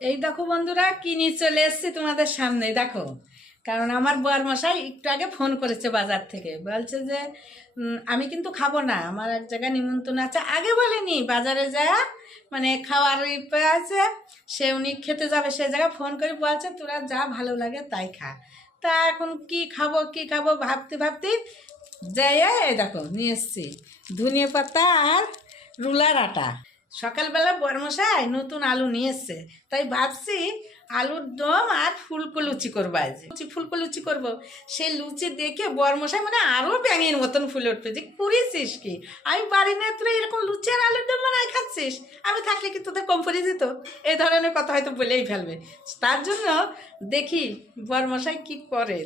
এই দেখো বন্ধুরা, কি নিয়ে চলে এসেছি তোমাদের সামনে, দেখো। কারণ আমার বর মশাই একটু আগে ফোন করেছে বাজার থেকে। বলছে যে আমি কিন্তু খাব না, আমার এক জায়গায় নিমন্ত্রণ আছে। আগে বলেনি, বাজারে যায় মানে খাওয়ার ইয়ে আছে, সে উনি খেতে যাবে, সে জায়গায় ফোন করে বলছে, তোরা যা ভালো লাগে তাই খা। তা এখন কি খাব কি খাব, ভাবতে ভাবতে যাই দেখো, নিয়ে এসছি। ধনিয়া পাতা আর রুলার আটা। সকালবেলা বরমশাই নতুন আলু নিয়ে এসছে। তাই ভাবছি আলুর দম আর ফুলকো লুচি করব আজ। লুচি, ফুলকো লুচি করব। সেই লুচি দেখে বরমশাই মানে আরও ব্যাঙের মতন ফুলে উঠবে যে, করেছিস কি? আমি পারি না তোরা এরকম লুচি আর আলুর দম বানায় খাচ্ছিস? আমি থাকলে কি তোদের কম পড়ে যেত? এই ধরনের কথা হয়তো বলেই ফেলবে। তার জন্য দেখি বরমশাই কি করে।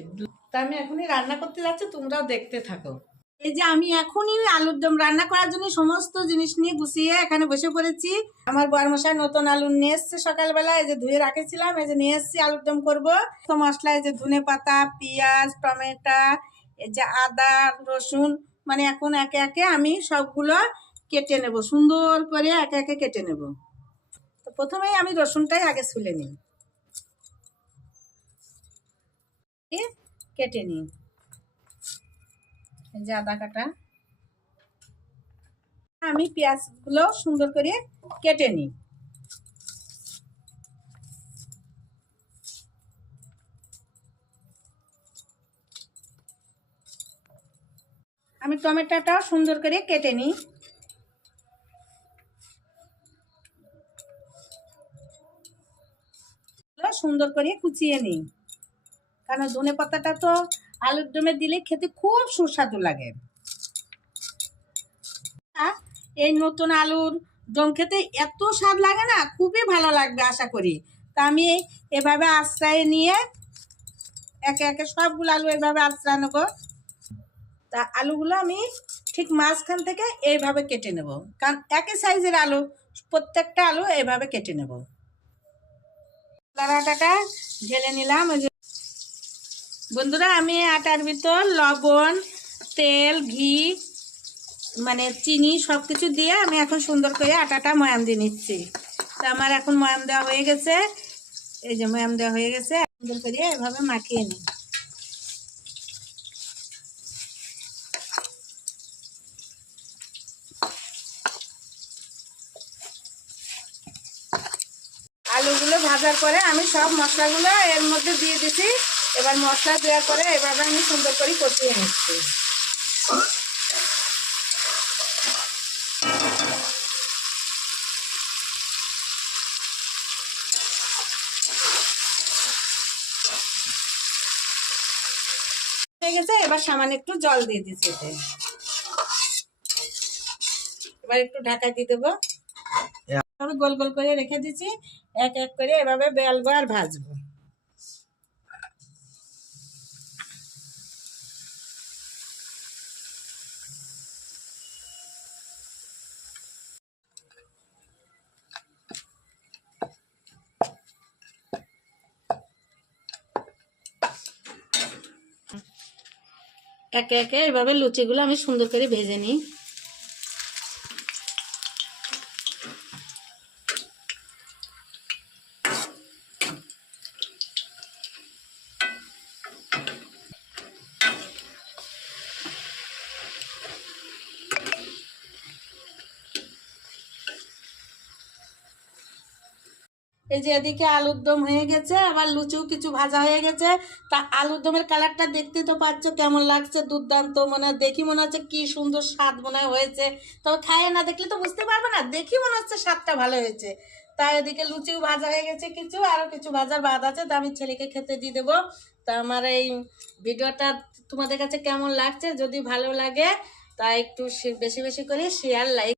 তা আমি এখনই রান্না করতে যাচ্ছি, তোমরাও দেখতে থাকো। এই যে আমি এখনই আলুর দম রান্না করার জন্য সমস্ত জিনিস নিয়ে গুছিয়ে এখানে বসে পড়েছি। আমার বরমশাই নতুন আলু নিয়ে এসছে সকালবেলা, এই যে ধুয়ে রাখেছিলাম, এই যে নিয়ে এসছি আলুর দম করব। তো মশলা, এই যে ধনে পাতা, পেঁয়াজ, টমেটো, এই যে আদা, রসুন মানে এখন একে একে আমি সবগুলো কেটে নেব, সুন্দর করে একে একে কেটে নেব। তো প্রথমেই আমি রসুনটাই আগে ছুলে নিই। কেটে নিই। যে আদা কাটা। আমি পেঁয়াজগুলো সুন্দর করে কেটে নিই। আমি টমেটোটাও সুন্দর করে কেটে নিই। সুন্দর করে কুচিয়ে নিই। কারণ ধনে পাতাটা তো আলুর দমে দিলে খেতে খুব সুস্বাদু লাগে। আহ, এই নতুন আলুর দম খেতে এত স্বাদ লাগে না? খুবই ভালো লাগবে আশা করি। তা আমি এভাবে আশ্রয় নিয়ে একে একে সবগুলো আলু এভাবে আশ্রয় নেব। তা আলুগুলো আমি ঠিক মাঝখান থেকে এইভাবে কেটে নেব। কারণ একই সাইজের আলু প্রত্যেকটা আলু এইভাবে কেটে নেব। ঢেলে নিলাম ওই যে বন্ধুরা, আমি আটার ভিতর লবণ, তেল, ঘি মানে চিনি সব কিছু দিয়ে আমি এখন সুন্দর করে আটাটা ময়াম দিয়ে নিচ্ছি। তা আমার এখন ময়াম দেওয়া হয়ে গেছে। এই যে ময়াম দেওয়া হয়ে গেছে, সুন্দর করে এভাবে মাখিয়ে নিই। আলুগুলো ভাজার পরে আমি সব মশলাগুলো এর মধ্যে দিয়ে দিছি। এবার মশলা দেওয়ার পরে এভাবে আমি সুন্দর করে কষিয়ে নিচ্ছি। হয়ে গেছে এবার সামান্য একটু জল দিয়ে দিচ্ছি এবার একটু ঢাকা দিয়ে দেবো। গোল গোল করে রেখে দিচ্ছি। এক এক করে এভাবে বেলবো আর ভাজবো। একে একে এভাবে লুচিগুলো আমি সুন্দর করে ভেজে নিই। এই যে এদিকে আলুর দম হয়ে গেছে, আবার লুচিও কিছু ভাজা হয়ে গেছে। তা আলুর দমের কালারটা দেখতে তো পাচ্ছ, কেমন লাগছে, দুর্দান্ত, মনে দেখি মনে হচ্ছে কি সুন্দর স্বাদ মনে হয় হয়েছে। তবে খাইয়ে না দেখলে তো বুঝতে পারবে না, দেখি মনে হচ্ছে স্বাদটা ভালো হয়েছে। তাই এদিকে লুচিও ভাজা হয়ে গেছে কিছু আরও কিছু ভাজার বাদ আছে, তা আমি ছেলেকে খেতে দিয়ে দেবো। তা আমার এই ভিডিওটা তোমাদের কাছে কেমন লাগছে, যদি ভালো লাগে, তা একটু বেশি বেশি করে শেয়ার লাইক